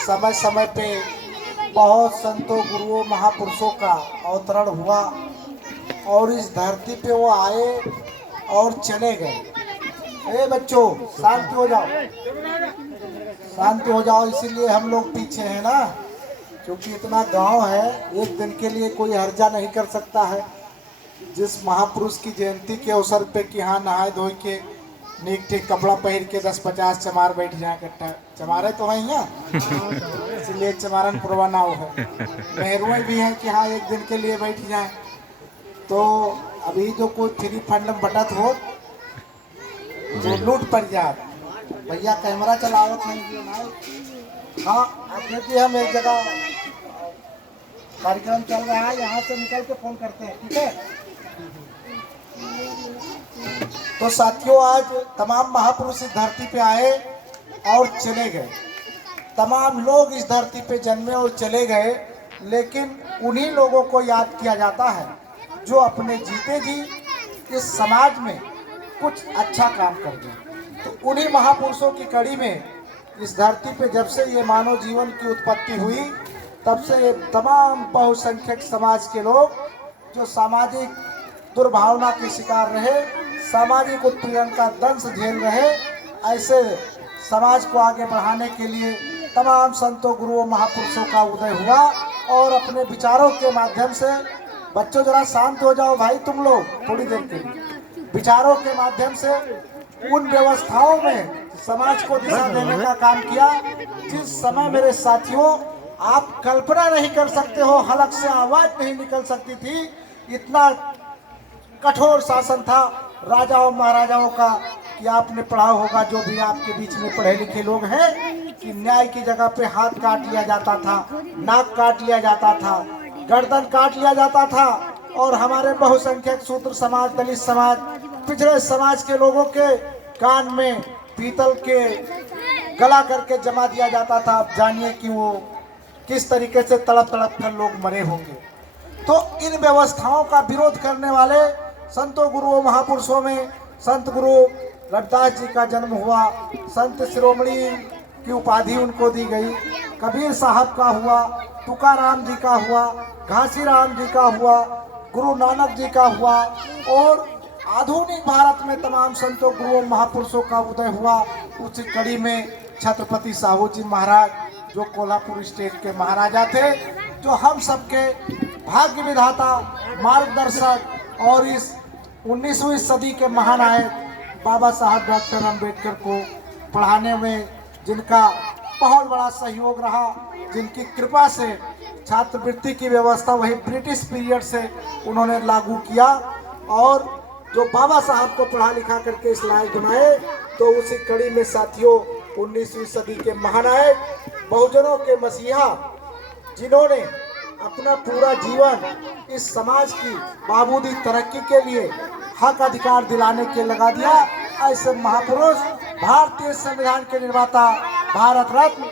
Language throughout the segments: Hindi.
समय समय पे बहुत संतों गुरुओं महापुरुषों का अवतरण हुआ और इस धरती पे वो आए और चले गए। ए बच्चों, शांति हो जाओ, शांति हो जाओ। इसीलिए हम लोग पीछे हैं ना, क्योंकि इतना गांव है, एक दिन के लिए कोई हर्जा नहीं कर सकता है। जिस महापुरुष की जयंती के अवसर पे कि हाँ नहाए धोए के नीक ठीक कपड़ा पहन के 10-50 चमार बैठ जाए इकट्ठा, चमारे तो हैं यहाँ, इसलिए चमारन पुरवा नाव है। मेहरुए भी हैं कि हाँ एक दिन के लिए बैठ जाए। तो अभी जो कोई फ्री फंड में बटत हो जो लूट पड़ जाए। भैया कैमरा चलावत नहीं। हाँ, आप देखिए हम एक जगह कार्यक्रम चल रहा है, यहाँ से निकल के फोन करते हैं, ठीक है। तो साथियों, आज तमाम महापुरुष इस धरती पे आए और चले गए। तमाम लोग इस धरती पे जन्मे और चले गए, लेकिन उन्हीं लोगों को याद किया जाता है जो अपने जीते जी इस समाज में कुछ अच्छा काम कर गए। तो उन्हीं महापुरुषों की कड़ी में इस धरती पे जब से ये मानव जीवन की उत्पत्ति हुई, तब से ये तमाम बहुसंख्यक समाज के लोग जो सामाजिक दुर्भावना के शिकार रहे, सामाजिक उत्पीड़न का दंश झेल रहे, ऐसे समाज को आगे बढ़ाने के लिए तमाम संतों गुरुओं महापुरुषों का उदय हुआ और अपने विचारों के माध्यम से, बच्चों जरा शांत हो जाओ भाई तुम लोग थोड़ी देर के लिए, विचारों के माध्यम से उन व्यवस्थाओं में समाज को दिशा देने का काम किया जिस समय मेरे साथियों आप कल्पना नहीं कर सकते हो, हलक से आवाज नहीं निकल सकती थी। इतना कठोर शासन था राजाओं महाराजाओं का कि आपने पढ़ा होगा, जो भी आपके बीच में पढ़े लिखे लोग हैं, कि न्याय की जगह पे हाथ काट लिया जाता था, नाक काट लिया जाता था, गर्दन काट लिया जाता था। और हमारे बहुसंख्यक शूद्र समाज, दलित समाज, पिछड़े समाज के लोगों के कान में पीतल के गला करके जमा दिया जाता था। आप जानिए कि वो किस तरीके से तड़प तड़प कर लोग मरे होंगे। तो इन व्यवस्थाओं का विरोध करने वाले संतों गुरुओं महापुरुषों में संत गुरु रविदास जी का जन्म हुआ, संत शिरोमणि की उपाधि उनको दी गई, कबीर साहब का हुआ, तुकाराम जी का हुआ, घासीराम जी का हुआ, गुरु नानक जी का हुआ, और आधुनिक भारत में तमाम संतों गुरुओं महापुरुषों का उदय हुआ। उसी कड़ी में छत्रपति साहू जी महाराज, जो कोल्हापुर स्टेट के महाराजा थे, जो हम सबके भाग्य विधाता, मार्गदर्शक और इस 19वीं सदी के महानायक बाबा साहब डॉक्टर अम्बेडकर को पढ़ाने में जिनका बहुत बड़ा सहयोग रहा, जिनकी कृपा से छात्रवृत्ति की व्यवस्था वही ब्रिटिश पीरियड से उन्होंने लागू किया और जो बाबा साहब को पढ़ा लिखा करके इस लायक बनाए। तो उसी कड़ी में साथियों 19वीं सदी के महानायक, बहुजनों के मसीहा, जिन्होंने अपना पूरा जीवन इस समाज की बाबूदी तरक्की के लिए हक अधिकार दिलाने के लगा दिया, ऐसे महापुरुष भारतीय संविधान के निर्माता, भारत रत्न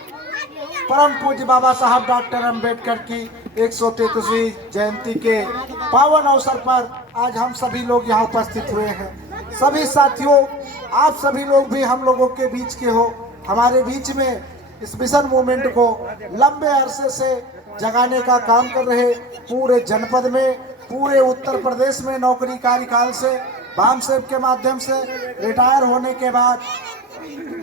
परम पूज्य बाबा साहब डॉक्टर अम्बेडकर की 133वीं जयंती के पावन अवसर पर आज हम सभी लोग यहाँ उपस्थित हुए हैं। सभी साथियों, आप सभी लोग भी हम लोगों के बीच के हो। हमारे बीच में इस मिशन मूवमेंट को लंबे अरसे से जगाने का काम कर रहे, पूरे जनपद में, पूरे उत्तर प्रदेश में नौकरी कार्यकाल से वाम सेव के माध्यम से रिटायर होने के बाद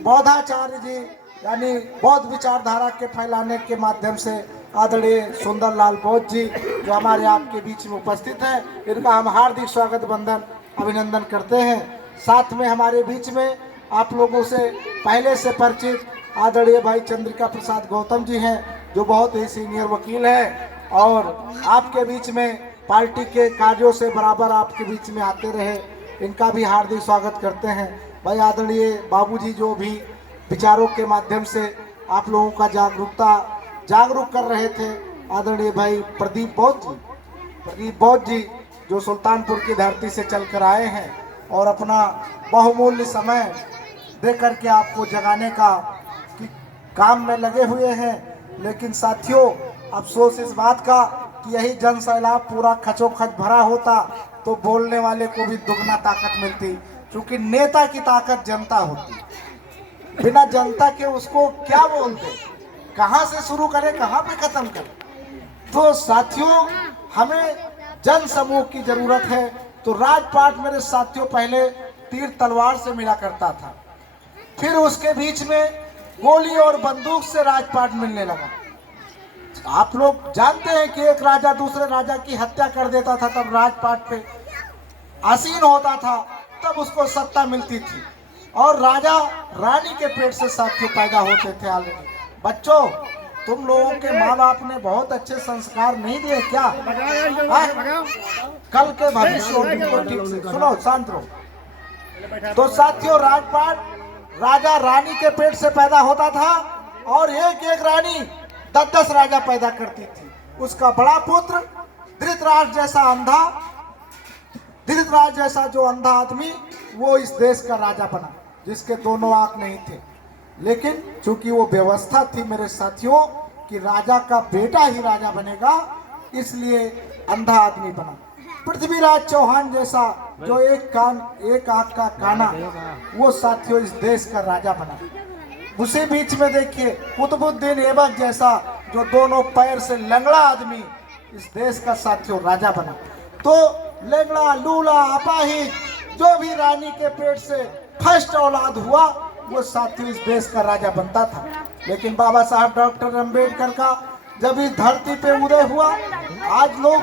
बौद्धाचार्य जी यानी बौद्ध विचारधारा के फैलाने के माध्यम से आदरणीय सुंदरलाल बौद्ध जी जो हमारे आपके बीच में उपस्थित हैं, इनका हम हार्दिक स्वागत वंदन अभिनंदन करते हैं। साथ में हमारे बीच में आप लोगों से पहले से परिचित आदरणीय भाई चंद्रिका प्रसाद गौतम जी हैं, जो बहुत ही सीनियर वकील हैं और आपके बीच में पार्टी के कार्यों से बराबर आपके बीच में आते रहे, इनका भी हार्दिक स्वागत करते हैं। भाई आदरणीय बाबूजी जो भी विचारों के माध्यम से आप लोगों का जागरूक कर रहे थे, आदरणीय भाई प्रदीप बौद्ध जी जो सुल्तानपुर की धरती से चलकर आए हैं और अपना बहुमूल्य समय दे करके आपको जगाने का काम में लगे हुए हैं। लेकिन साथियों, अफसोस इस बात का कि यही जन सैलाब पूरा खचोखच भरा होता तो बोलने वाले को भी दुगना ताकत मिलती, क्योंकि नेता की ताकत जनता होती, बिना जनता के उसको क्या बोलते। कहाँ से शुरू करें, कहाँ पे खत्म करें। तो साथियों, हमें जन समूह की जरूरत है। तो राजपाट मेरे साथियों पहले तीर तलवार से मिला करता था, फिर उसके बीच में गोली और बंदूक से राजपाट मिलने लगा। आप लोग जानते हैं कि एक राजा दूसरे राजा की हत्या कर देता था, तब राजपाट पे आसीन होता था, तब उसको सत्ता मिलती थी। और राजा रानी के पेट से साथियों पैदा होते थे ऑलरेडी। बच्चों, तुम लोगों के माँ बाप ने बहुत अच्छे संस्कार नहीं दिए क्या? कल के भविष्य को ठीक से सुनो, शांत रहो। तो साथियों, राजपाट राजा रानी के पेट से पैदा होता था और एक एक रानी 10-10 राजा पैदा करती थी। उसका बड़ा पुत्र धृतराष्ट्र जैसा जो अंधा आदमी, वो इस देश का राजा बना, जिसके दोनों आंख नहीं थे। लेकिन चूंकि वो व्यवस्था थी मेरे साथियों कि राजा का बेटा ही राजा बनेगा, इसलिए अंधा आदमी बना। पृथ्वीराज चौहान जैसा जो एक आंख का काना, वो साथियों इस देश का राजा बना। उसी बीच में देखिए कुतुबुद्दीन ऐबक जैसा जो दोनों पैर से लंगड़ा आदमी इस देश का साथियों राजा बना। तो लंगड़ा, लूला, अपाहिज जो भी रानी के पेट से फर्स्ट औलाद हुआ, वो साथियों इस देश का राजा बनता था। लेकिन बाबा साहब डॉक्टर अम्बेडकर का जब इस धरती पे उदय हुआ, आज लोग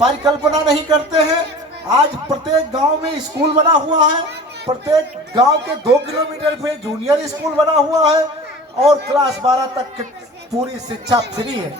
परिकल्पना नहीं करते हैं। आज प्रत्येक गांव में स्कूल बना हुआ है, प्रत्येक गांव के 2 किलोमीटर पे जूनियर स्कूल बना हुआ है और क्लास 12 तक पूरी शिक्षा फ्री है।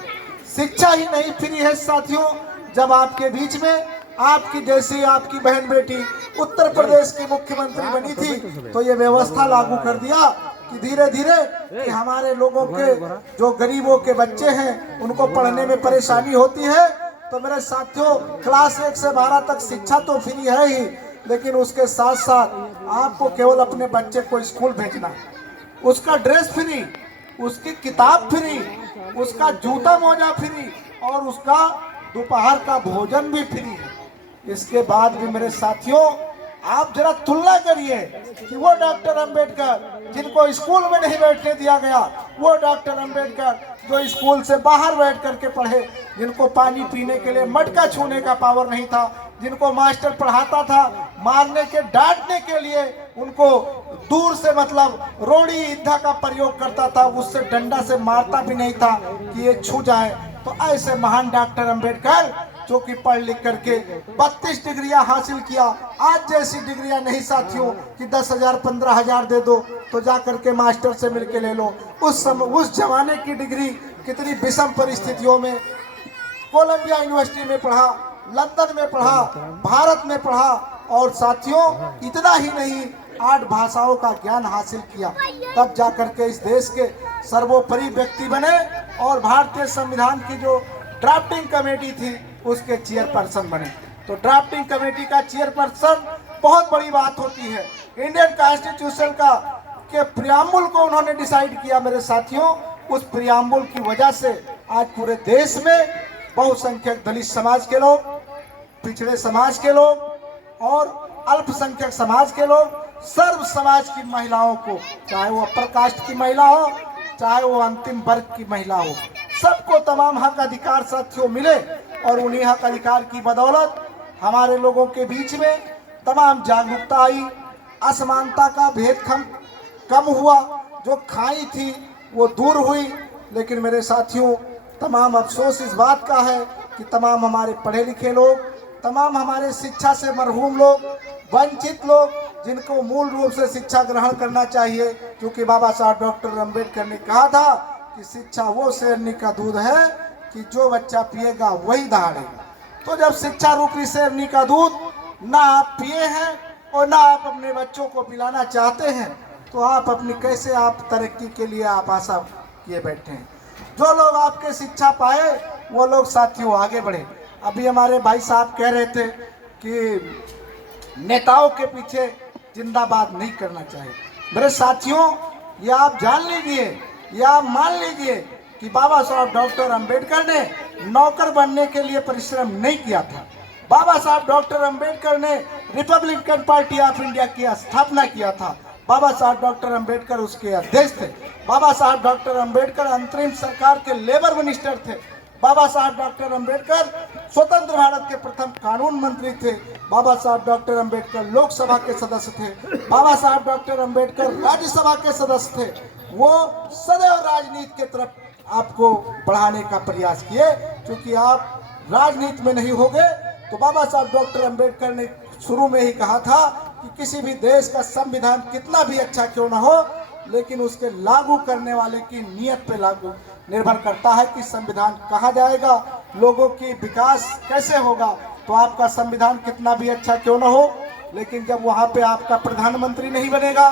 शिक्षा ही नहीं फ्री है साथियों, जब आपके बीच में आपकी जैसी आपकी बहन बेटी उत्तर प्रदेश की मुख्यमंत्री बनी थी, तो ये व्यवस्था लागू कर दिया कि धीरे धीरे कि हमारे लोगों के जो गरीबों के बच्चे हैं उनको पढ़ने में परेशानी होती है। तो मेरे साथियों, क्लास 1 से 12 तक शिक्षा तो फ्री है ही, लेकिन उसके साथ साथ आपको केवल अपने बच्चे को स्कूल भेजना, उसका ड्रेस फ्री, उसकी किताब फ्री, उसका जूता मोजा फ्री और उसका दोपहर का भोजन भी फ्री है। इसके बाद भी मेरे साथियों, आप जरा तुलना करिए कि वो डॉक्टर अंबेडकर जिनको स्कूल में नहीं बैठने दिया गया, वो डॉक्टर अंबेडकर जो स्कूल से बाहर बैठ करके पढ़े, जिनको पानी पीने के लिए मटका छूने का पावर नहीं था, जिनको मास्टर पढ़ाता था मारने के डांटने के लिए उनको दूर से मतलब रोड़ी ईंधा का प्रयोग करता था, उससे डंडा से मारता भी नहीं था कि ये छू जाए। तो ऐसे महान डॉक्टर अंबेडकर जो कि पढ़ लिख करके 32 डिग्रियां हासिल किया। आज जैसी डिग्रियां नहीं साथियों कि 10,000 15,000 दे दो तो जा करके मास्टर से मिलके ले लो। उस जमाने की डिग्री कितनी विषम परिस्थितियों में कोलंबिया यूनिवर्सिटी में पढ़ा, लंदन में पढ़ा, भारत में पढ़ा और साथियों इतना ही नहीं 8 भाषाओं का ज्ञान हासिल किया, तब जा करके इस देश के सर्वोपरि व्यक्ति बने और भारतीय संविधान की जो ड्राफ्टिंग कमेटी थी उसके चेयरपर्सन बने। तो ड्राफ्टिंग कमेटी का चेयरपर्सन बहुत बड़ी बात होती है। इंडियन कॉन्स्टिट्यूशन का के प्रियाम्बुल को उन्होंने डिसाइड किया मेरे साथियों। उस प्रियाम्बुल की वजह से आज पूरे देश में बहुसंख्यक दलित समाज के लोग, पिछड़े समाज के लोग और अल्पसंख्यक समाज के लोग, सर्व समाज की महिलाओं को, चाहे वो अपर कास्ट की महिला हो, चाहे वो अंतिम वर्ग की महिला हो, सबको तमाम हक अधिकार साथियों मिले। और उन्हीं हक अधिकार की बदौलत हमारे लोगों के बीच में तमाम जागरूकता आई, असमानता का भेद कम हुआ, जो खाई थी वो दूर हुई। लेकिन मेरे साथियों, तमाम अफसोस इस बात का है कि तमाम हमारे पढ़े लिखे लोग, तमाम हमारे शिक्षा से मरहूम लोग, वंचित लोग, जिनको मूल रूप से शिक्षा ग्रहण करना चाहिए, क्योंकि बाबा साहब डॉक्टर अम्बेडकर ने कहा था कि शिक्षा वो शेरनी का दूध है कि जो बच्चा पिएगा वही दहाड़ेगा। तो जब शिक्षा रूपी शेरनी का दूध ना आप पिए हैं और ना आप अपने बच्चों को पिलाना चाहते हैं, तो आप अपनी कैसे आप तरक्की के लिए आप आशा किए बैठे हैं। जो लोग आपके शिक्षा पाए वो लोग साथियों आगे बढ़े। अभी हमारे भाई साहब कह रहे थे कि नेताओं के पीछे जिंदाबाद नहीं करना चाहिए। मेरे साथियों, ये आप जान लीजिए, ये आप मान लीजिए कि बाबा साहब डॉक्टर अंबेडकर ने नौकर बनने के लिए परिश्रम नहीं किया था। बाबा साहब डॉक्टर अंबेडकर ने रिपब्लिकन पार्टी ऑफ इंडिया की स्थापना किया था। बाबा साहब डॉक्टर अंबेडकर उसके अध्यक्ष थे। बाबा साहब डॉक्टर अंबेडकर अंतरिम सरकार के लेबर मिनिस्टर थे। बाबा साहब डॉक्टर अंबेडकर स्वतंत्र भारत के प्रथम कानून मंत्री थे। बाबा साहब डॉक्टर अंबेडकर लोकसभा के सदस्य थे। बाबा साहब डॉक्टर अंबेडकर राज्यसभा के सदस्य थे। वो सदैव राजनीति की तरफ आपको बढ़ाने का प्रयास किए, क्योंकि आप राजनीति में नहीं होगे। तो बाबा साहब डॉक्टर अंबेडकर ने शुरू में ही कहा था कि किसी भी देश का संविधान कितना भी अच्छा क्यों ना हो, लेकिन उसके लागू करने वाले की नीयत पे लागू निर्भर करता है कि संविधान कहाँ जाएगा, लोगों की विकास कैसे होगा। तो आपका संविधान कितना भी अच्छा क्यों ना हो, लेकिन जब वहाँ पे आपका प्रधानमंत्री नहीं बनेगा,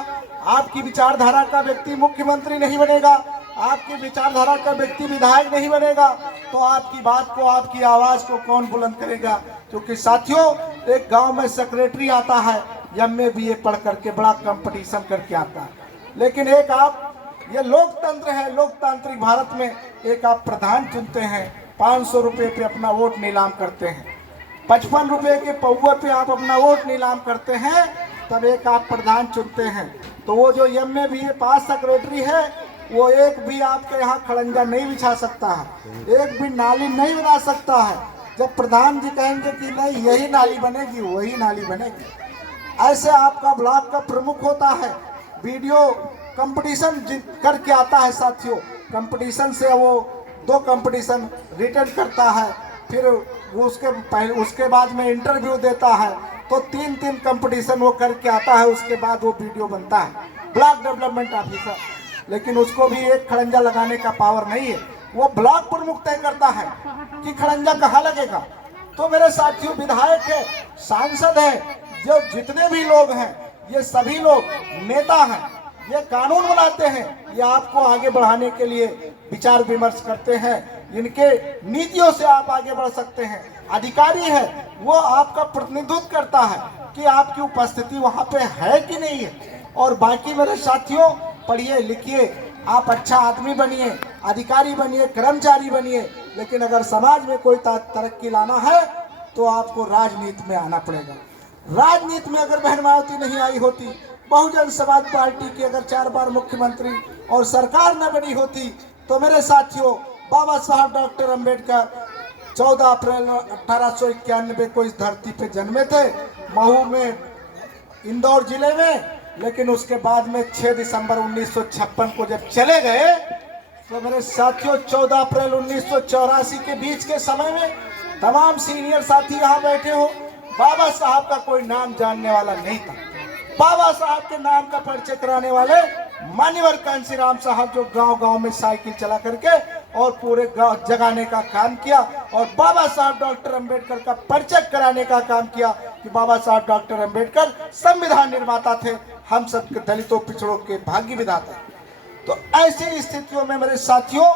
आपकी विचारधारा का व्यक्ति मुख्यमंत्री नहीं बनेगा, आपकी विचारधारा का व्यक्ति विधायक नहीं बनेगा, तो आपकी बात को, आपकी आवाज को कौन बुलंद करेगा। क्योंकि साथियों, एक गांव में सेक्रेटरी आता है, एमए बीए पढ़ करके बड़ा कंपटीशन करके आता है, लेकिन एक आप, ये लोकतंत्र है, लोकतांत्रिक भारत में एक आप प्रधान चुनते हैं, 500 रुपये पे अपना वोट नीलाम करते हैं, 55 रुपये के पौवे पे आप अपना वोट नीलाम करते हैं, तब एक आप प्रधान चुनते हैं। तो वो जो एमए बीए पास सेक्रेटरी है, वो एक भी आपके यहाँ खड़ंजा नहीं बिछा सकता है, एक भी नाली नहीं बना सकता है। जब प्रधान जी कहेंगे कि नहीं यही नाली बनेगी, वही नाली बनेगी। ऐसे आपका ब्लॉक का प्रमुख होता है, वीडियो कंपटीशन करके आता है साथियों, कंपटीशन से वो 2 कंपटीशन रिटर्न करता है, फिर वो उसके बाद में इंटरव्यू देता है, तो 3 कंपटीशन वो करके आता है, उसके बाद वो वीडियो बनता है, ब्लॉक डेवलपमेंट ऑफिसर। लेकिन उसको भी एक खड़ंजा लगाने का पावर नहीं है, वो ब्लॉक प्रमुख तय करता है कि खड़ंजा कहाँ लगेगा। तो मेरे साथियों, विधायक है, सांसद है, जो जितने भी लोग हैं, ये सभी लोग नेता हैं, ये कानून बनाते हैं, ये आपको आगे बढ़ाने के लिए विचार विमर्श करते हैं, इनके नीतियों से आप आगे बढ़ सकते हैं। अधिकारी है, वो आपका प्रतिनिधित्व करता है कि आपकी उपस्थिति वहाँ पे है कि नहीं है। और बाकी मेरे साथियों, पढ़िए लिखिए, आप अच्छा आदमी बनिए, अधिकारी बनिए, कर्मचारी बनिए, लेकिन अगर समाज में कोई तरक्की लाना है तो आपको राजनीति में आना पड़ेगा। राजनीति में अगर बहन मायावती नहीं आई होती, बहुजन समाज पार्टी की अगर 4 बार मुख्यमंत्री और सरकार न बनी होती, तो मेरे साथियों, बाबा साहब डॉक्टर अंबेडकर 14 अप्रैल 1891 को इस धरती पे जन्मे थे, महू में, इंदौर जिले में। लेकिन उसके बाद में 6 दिसंबर 1956 को जब चले गए, तो मेरे साथियों 14 अप्रैल 1984 के बीच के समय में तमाम सीनियर साथी यहाँ बैठे हो, बाबा साहब का कोई नाम जानने वाला नहीं था। बाबा साहब के नाम का परिचय कराने वाले मान्यवर कांशीराम साहब, जो गांव-गांव में साइकिल चला करके और पूरे गांव जगाने का काम किया, और बाबा साहब डॉक्टर अंबेडकर का परिचय कराने का काम किया कि बाबा साहब डॉक्टर अंबेडकर संविधान निर्माता थे, हम सब के दलितों पिछड़ों के भाग्य विधाता। तो ऐसी स्थितियों में मेरे साथियों,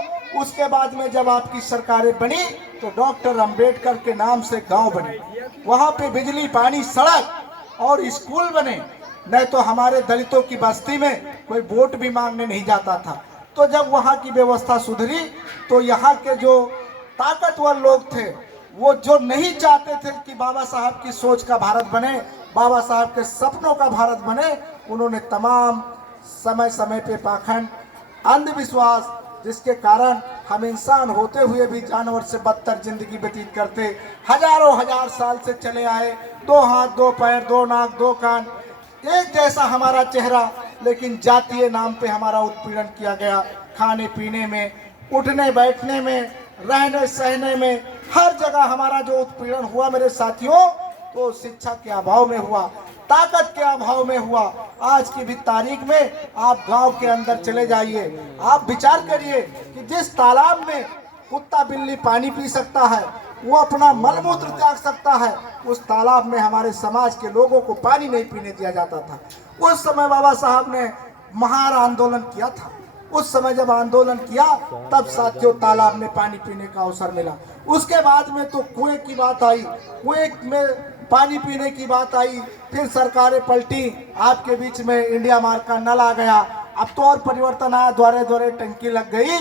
उसके बाद में जब आपकी सरकारें बनी, तो डॉक्टर अंबेडकर के नाम से गांव बने, वहां पे बिजली, पानी, सड़क और स्कूल बने। नहीं तो हमारे दलितों की बस्ती में कोई वोट भी मांगने नहीं जाता था। तो जब वहाँ की व्यवस्था सुधरी, तो यहाँ के जो ताकतवर लोग थे, वो जो नहीं चाहते थे कि बाबा साहब की सोच का भारत बने, बाबा साहब के सपनों का भारत बने, उन्होंने तमाम समय समय पे पाखंड, अंधविश्वास, जिसके कारण हम इंसान होते हुए भी जानवर से बदतर जिंदगी व्यतीत करते, हजारों हजार साल से चले आए, 2 हाथ 2 पैर 2 नाक 2 कान, एक जैसा हमारा चेहरा, लेकिन जातीय नाम पे हमारा उत्पीड़न किया गया। खाने पीने में, उठने बैठने में, रहने सहने में, हर जगह हमारा जो उत्पीड़न हुआ मेरे साथियों, तो शिक्षा के अभाव में हुआ, ताकत के अभाव में हुआ। आज की भी तारीख में आप गांव के अंदर चले जाइए, आप विचार करिए कि जिस तालाब में कुत्ता बिल्ली पानी पी सकता है, वो अपना मलमूत्र त्याग सकता है, उस तालाब में हमारे समाज के लोगों को पानी नहीं पीने दिया जाता था। उस समय बाबा साहब ने महान आंदोलन किया था। उस समय जब आंदोलन किया, तब साथियों तालाब में पानी पीने का अवसर मिला। उसके बाद में तो कुएं की बात आई, कुएं में पानी पीने की बात आई, फिर सरकारें पलटी, आपके बीच में इंडिया मार्क का नल आ गया। अब तो और परिवर्तन आया, द्वारे द्वारे टंकी लग गई,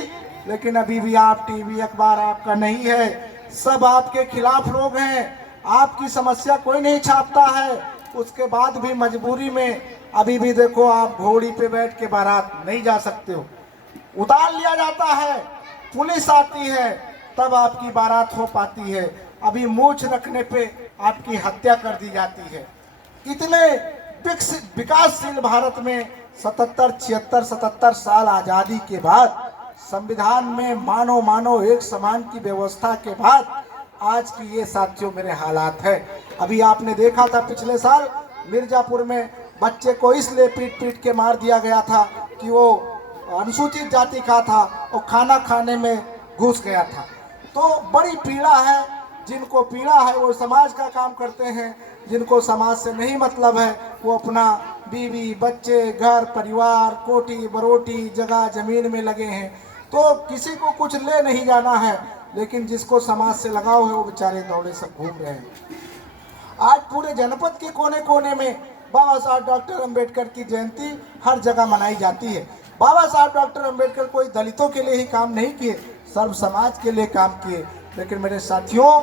लेकिन अभी भी आप टीवी अखबार आपका नहीं है, सब आपके खिलाफ लोग हैं। आपकी समस्या कोई नहीं छापता है, उसके बाद भी मजबूरी में अभी भी देखो आप घोड़ी पे बैठ के बारात नहीं जा सकते हो, उतार लिया जाता है, पुलिस आती है तब आपकी बारात हो पाती है। अभी मूछ रखने पे आपकी हत्या कर दी जाती है। इतने विकासशील भारत में 77 साल आजादी के बाद, संविधान में मानव एक समान की व्यवस्था के बाद आज की ये साथियों मेरे हालात है। अभी आपने देखा था पिछले साल मिर्जापुर में बच्चे को इसलिए पीट पीट के मार दिया गया था कि वो अनुसूचित जाति का था और खाना खाने में घुस गया था। तो बड़ी पीड़ा है, जिनको पीड़ा है वो समाज का काम करते हैं, जिनको समाज से नहीं मतलब है वो अपना बीवी बच्चे घर परिवार कोठी बरोटी जगह जमीन में लगे हैं। तो किसी को कुछ ले नहीं जाना है, लेकिन जिसको समाज से लगाव है वो बेचारे दौड़े सब घूम रहे हैं। आज पूरे जनपद के कोने कोने में बाबा साहब डॉक्टर अंबेडकर की जयंती हर जगह मनाई जाती है। बाबा साहब डॉक्टर अंबेडकर कोई दलितों के लिए ही काम नहीं किए, सर्व समाज के लिए काम किए। लेकिन मेरे साथियों,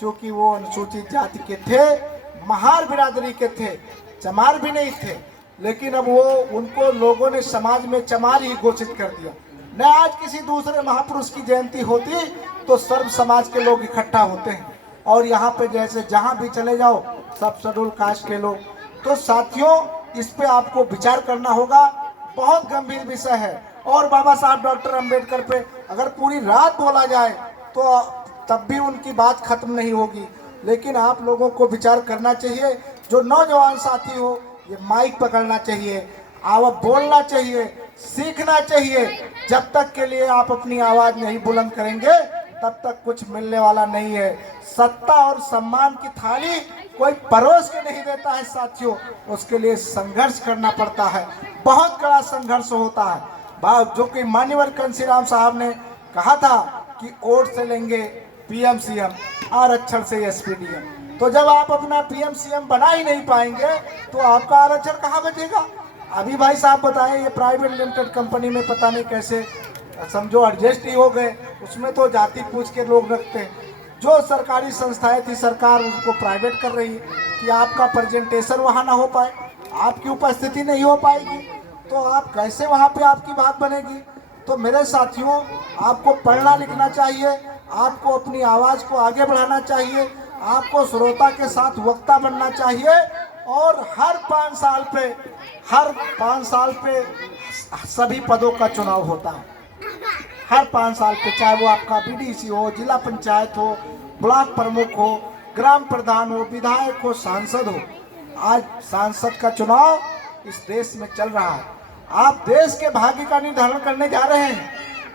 चूंकि वो अनुसूचित जाति के थे, महार बिरादरी के थे, चमार भी नहीं थे, लेकिन अब वो उनको लोगों ने समाज में चमार ही घोषित कर दिया। न आज किसी दूसरे महापुरुष की जयंती होती तो सर्व समाज के लोग इकट्ठा होते हैं, और यहाँ पे जैसे जहाँ भी चले जाओ सब शेड्यूल कास्ट के लोग। तो साथियों, इस पे आपको विचार करना होगा, बहुत गंभीर विषय है। और बाबा साहब डॉक्टर अंबेडकर पे अगर पूरी रात बोला जाए तो तब भी उनकी बात खत्म नहीं होगी। लेकिन आप लोगों को विचार करना चाहिए, जो नौजवान साथी हो ये माइक पकड़ना चाहिए, आवाज बोलना चाहिए, सीखना चाहिए। जब तक के लिए आप अपनी आवाज नहीं बुलंद करेंगे तब तक कुछ मिलने वाला नहीं है। सत्ता और सम्मान की थाली कोई परोस के नहीं देता है साथियों, उसके लिए संघर्ष करना पड़ता है, बहुत कड़ा संघर्ष होता है। जो कि मान्यवर कांशीराम साहब ने कहा था कि वोट से लेंगे पीएम सीएम, आरक्षण से एसपीडीएम। तो जब आप अपना पीएम सीएम बना ही नहीं पाएंगे तो आपका आरक्षण कहाँ बचेगा? अभी भाई साहब बताएं, ये प्राइवेट लिमिटेड कंपनी में पता नहीं कैसे समझो एडजस्ट ही हो गए, उसमें तो जाति पूछ के लोग रखते हैं। जो सरकारी संस्थाएं थी सरकार उसको प्राइवेट कर रही है कि आपका प्रेजेंटेशन वहाँ ना हो पाए, आपकी उपस्थिति नहीं हो पाएगी, तो आप कैसे वहाँ पे आपकी बात बनेगी? तो मेरे साथियों, आपको पढ़ना लिखना चाहिए, आपको अपनी आवाज़ को आगे बढ़ाना चाहिए, आपको श्रोता के साथ वक्ता बनना चाहिए। और हर 5 साल पे सभी पदों का चुनाव होता है, हर 5 साल पे, चाहे वो आपका बीडीसी हो, जिला पंचायत हो, ब्लॉक प्रमुख हो, ग्राम प्रधान हो, विधायक हो, सांसद हो। आज सांसद का चुनाव इस देश में चल रहा है। आप देश के भाग्य का निर्धारण करने जा रहे हैं,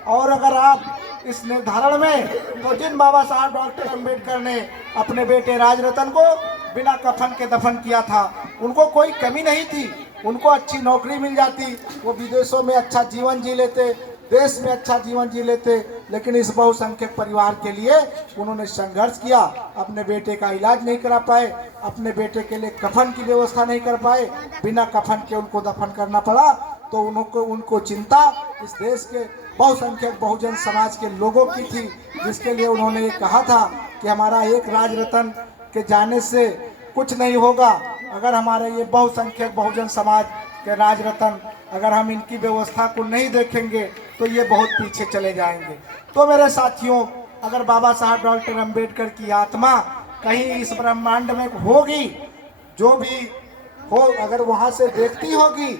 और अगर आप इस निर्धारण में, तो जिन बाबा साहब डॉक्टर अंबेडकर ने अपने बेटे राजरतन को बिना कफन के दफन किया था, उनको कोई कमी नहीं थी, उनको अच्छी नौकरी मिल जाती, वो विदेशों में अच्छा जीवन जी लेते, देश में अच्छा जीवन जी लेते। लेकिन इस बहुसंख्यक परिवार के लिए उन्होंने संघर्ष किया, अपने बेटे का इलाज नहीं करा पाए, अपने बेटे के लिए कफन की व्यवस्था नहीं कर पाए, बिना कफन के उनको दफन करना पड़ा। तो उनको चिंता इस देश के बहुसंख्यक बहुजन समाज के लोगों की थी, जिसके लिए उन्होंने ये कहा था कि हमारा एक राजरतन के जाने से कुछ नहीं होगा, अगर हमारे ये बहुसंख्यक बहुजन समाज के राजरतन, अगर हम इनकी व्यवस्था को नहीं देखेंगे तो ये बहुत पीछे चले जाएंगे। तो मेरे साथियों, अगर बाबा साहब डॉक्टर अंबेडकर की आत्मा कहीं इस ब्रह्मांड में होगी, जो भी हो, अगर वहाँ से देखती होगी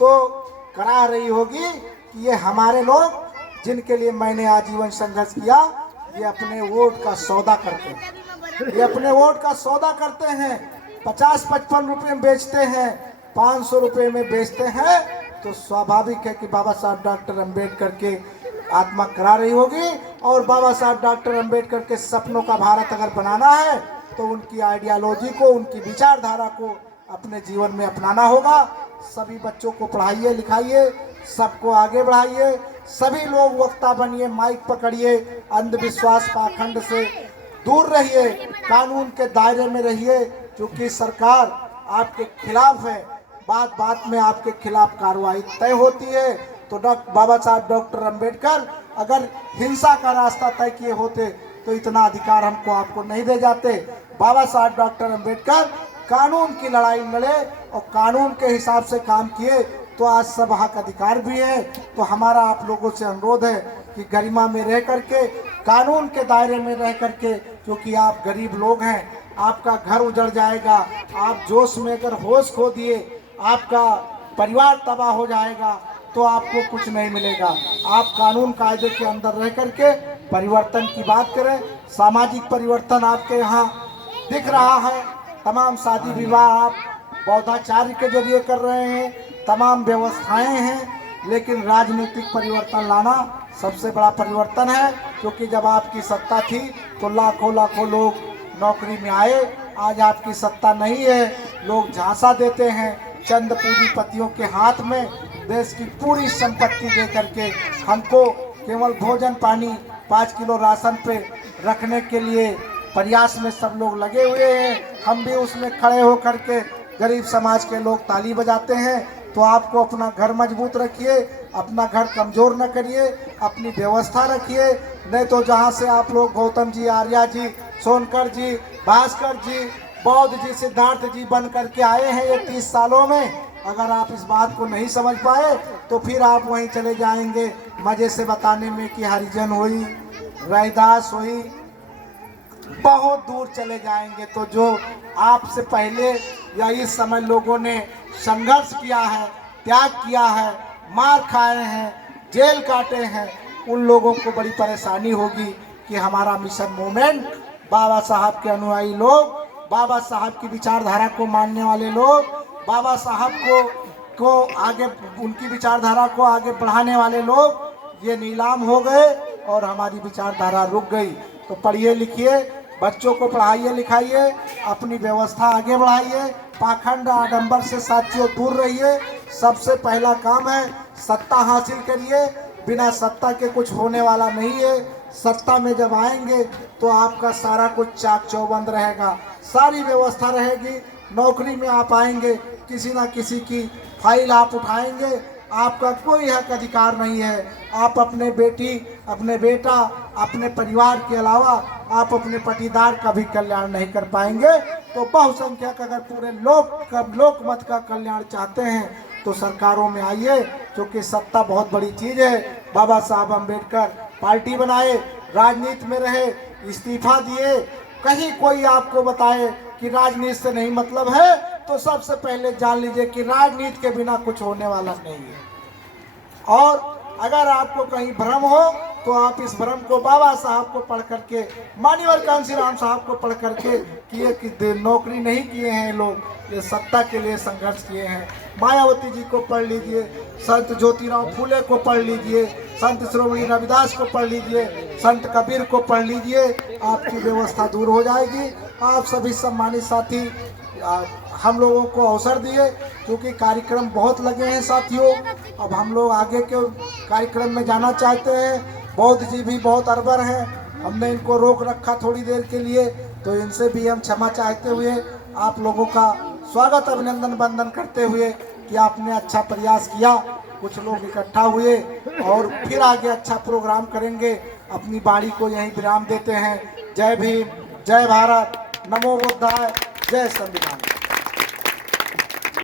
तो करा रही होगी कि ये हमारे लोग जिनके लिए मैंने आजीवन संघर्ष किया, ये अपने वोट का सौदा करते हैं, ये अपने वोट का सौदा करते हैं, 50-55 रुपये में बेचते हैं, 500 रुपये में बेचते हैं। तो स्वाभाविक है कि बाबा साहब डॉक्टर अंबेडकर के आत्मा करा रही होगी। और बाबा साहब डॉक्टर अंबेडकर के सपनों का भारत अगर बनाना है तो उनकी आइडियोलॉजी को, उनकी विचारधारा को अपने जीवन में अपनाना होगा। सभी बच्चों को पढ़ाइए लिखाइए, सबको आगे बढ़ाइए, सभी लोग वक्ता बनिए, माइक पकड़िए, अंधविश्वास पाखंड से दूर रहिए, कानून के दायरे में रहिए, क्योंकि सरकार आपके खिलाफ है, बात बात में आपके खिलाफ कार्रवाई तय होती है। तो बाबा साहब डॉक्टर अंबेडकर अगर हिंसा का रास्ता तय किए होते तो इतना अधिकार हमको आपको नहीं दे जाते। बाबा साहब डॉक्टर अंबेडकर कानून की लड़ाई लड़े और कानून के हिसाब से काम किए तो आज सब हक अधिकार भी है। तो हमारा आप लोगों से अनुरोध है कि गरिमा में रह करके, कानून के दायरे में रह करके, क्योंकि आप गरीब लोग हैं, आपका घर उजड़ जाएगा, आप जोश में अगर होश खो दिए, आपका परिवार तबाह हो जाएगा तो आपको कुछ नहीं मिलेगा। आप कानून कायदे के अंदर रह करके परिवर्तन की बात करें। सामाजिक परिवर्तन आपके यहाँ दिख रहा है, तमाम शादी विवाह आप बौद्धाचार्य के जरिए कर रहे हैं, तमाम व्यवस्थाएं हैं, लेकिन राजनीतिक परिवर्तन लाना सबसे बड़ा परिवर्तन है। क्योंकि जब आपकी सत्ता थी तो लाखों लाखों लोग नौकरी में आए, आज आपकी सत्ता नहीं है, लोग झांसा देते हैं चंद पूंजीपतियों के हाथ में, देश की पूरी संपत्ति दे करके हमको केवल भोजन पानी 5 किलो राशन पे रखने के लिए प्रयास में सब लोग लगे हुए हैं। हम भी उसमें खड़े होकर के गरीब समाज के लोग ताली बजाते हैं। तो आपको अपना घर मजबूत रखिए, अपना घर कमज़ोर न करिए, अपनी व्यवस्था रखिए। नहीं तो जहाँ से आप लोग गौतम जी, आर्या जी, सोनकर जी, भास्कर जी, बौद्ध जी, सिद्धार्थ जी बन करके आए हैं ये 30 सालों में, अगर आप इस बात को नहीं समझ पाए तो फिर आप वहीं चले जाएंगे मज़े से बताने में कि हरिजन हुई, रैदास हुई, बहुत दूर चले जाएंगे। तो जो आपसे पहले या इस समय लोगों ने संघर्ष किया है, त्याग किया है, मार खाए हैं, जेल काटे हैं, उन लोगों को बड़ी परेशानी होगी कि हमारा मिशन मूवमेंट, बाबा साहब के अनुयायी लोग, बाबा साहब की विचारधारा को मानने वाले लोग, बाबा साहब को आगे, उनकी विचारधारा को आगे बढ़ाने वाले लोग ये नीलाम हो गए और हमारी विचारधारा रुक गई। तो पढ़िए लिखिए, बच्चों को पढ़ाइए लिखाइए, अपनी व्यवस्था आगे बढ़ाइए, पाखंड आडंबर से साथियों दूर रहिए। सबसे पहला काम है सत्ता हासिल करिए, बिना सत्ता के कुछ होने वाला नहीं है। सत्ता में जब आएंगे तो आपका सारा कुछ चाक चौबंद रहेगा, सारी व्यवस्था रहेगी। नौकरी में आप आएंगे, किसी ना किसी की फाइल आप उठाएंगे, आपका कोई हक अधिकार नहीं है। आप अपने बेटी, अपने बेटा, अपने परिवार के अलावा आप अपने पटीदार का भी कल्याण नहीं कर पाएंगे। तो बहुसंख्यक अगर पूरे लोकमत का कल्याण चाहते हैं तो सरकारों में आइए, क्योंकि सत्ता बहुत बड़ी चीज़ है। बाबा साहब अम्बेडकर पार्टी बनाए, राजनीति में रहे, इस्तीफा दिए। कहीं कोई आपको बताए कि राजनीति से नहीं मतलब है तो सबसे पहले जान लीजिए कि राजनीति के बिना कुछ होने वाला नहीं है। और अगर आपको कहीं भ्रम हो तो आप इस भ्रम को बाबा साहब को पढ़ करके, मान्यवर कांशीराम साहब को पढ़ करके किए कि नौकरी नहीं किए हैं लोग, ये सत्ता के लिए संघर्ष किए हैं। मायावती जी को पढ़ लीजिए, संत ज्योतिराव फूले को पढ़ लीजिए, संत श्रोमणी रविदास को पढ़ लीजिए, संत कबीर को पढ़ लीजिए, आपकी व्यवस्था दूर हो जाएगी। आप सभी सम्मानित साथी हम लोगों को अवसर दिए, क्योंकि कार्यक्रम बहुत लगे हैं साथियों। अब हम लोग आगे के कार्यक्रम में जाना चाहते हैं। बौद्ध जी भी बहुत अरबर हैं, हमने इनको रोक रखा थोड़ी देर के लिए, तो इनसे भी हम क्षमा चाहते हुए आप लोगों का स्वागत, अभिनंदन, वंदन करते हुए कि आपने अच्छा प्रयास किया। कुछ लोग इकट्ठा हुए और फिर आगे अच्छा प्रोग्राम करेंगे। अपनी वाणी को यहीं विराम देते हैं। जय भीम, जय भारत, नमो बुद्धाय, जय संविधान।